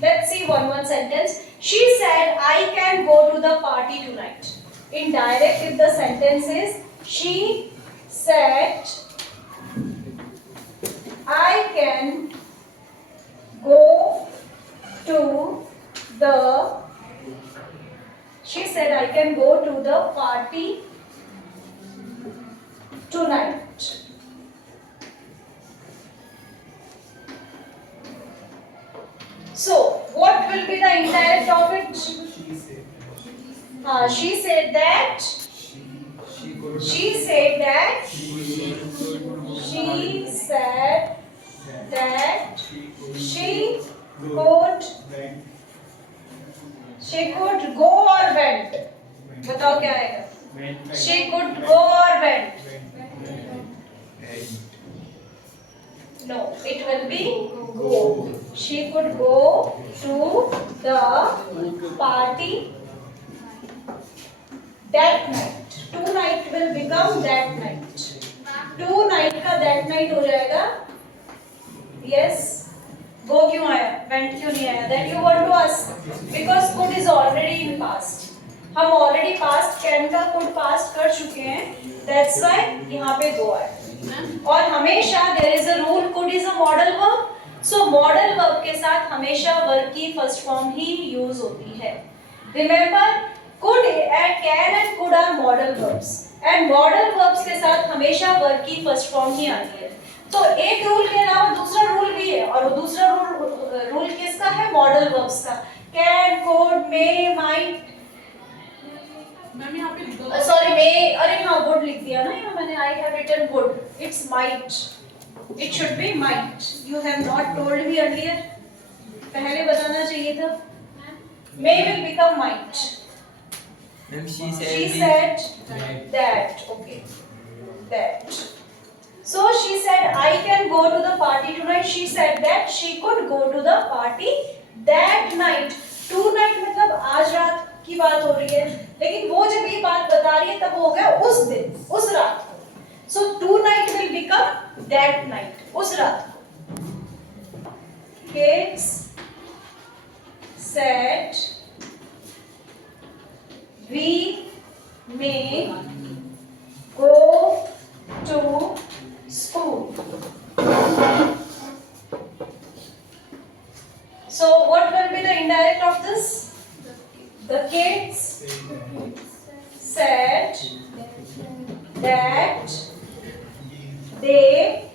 Let's see one sentence. She said, I can go to the party tonight. In direct, if the sentence is, she said, I can go to the, she said, I can go to the party tonight. So, what will be the indirect of it? She said that. She said that. She said that she could go or went. बताओ क्या आएगा? She could go or went. No, it will be go. She could go to the party that night. Tonight will become that night. Tonight का that night हो जाएगा. Yes. Go क्यों आया? Went क्यों नहीं आया? That you want to ask? Because could is already in past. हम already past can का could past कर चुके हैं. That's why यहाँ पे go आया. और हमेशा there is a rule, could is a modal verb. So modal verb के साथ हमेशा verb की first form ही use होती है. Remember, could and can and could are modal verbs. And modal verbs के साथ हमेशा verb की first form ही आती है. तो एक रूल के अलावा दूसरा रूल भी है, और वो दूसरा रूल किसका है? मॉडल वर्ब्स का. Can, could, may, might. Ma'am यहाँ पे सॉरी मे, अरे हाँ वुड लिख दिया ना यहाँ मैंने. I have written wood. It's might. It should be might. You have not told me earlier. पहले बताना चाहिए था. May will become might. She said that. Okay. That. So she said, I can go to the party tonight. She said that she could go to the party that night. Tonight मतलब आज रात की बात हो रही है, लेकिन वो जब ये बात बता रही है तब हो गया उस दिन, उस रात को. So tonight will become that night. उस रात को. Kids said we may go to school. So what will be the indirect of this? The kids said that they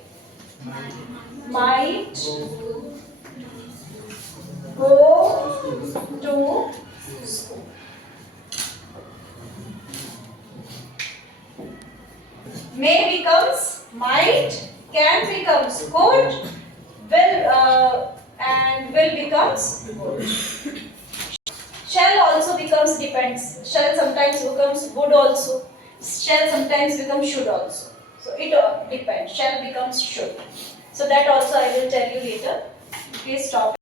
might go to school. May becomes might, can becomes could, will becomes would. Shall also becomes depends. Shall sometimes becomes would also. Shall sometimes becomes should also. So it depends. Shall becomes should. So that also I will tell you later. Please stop.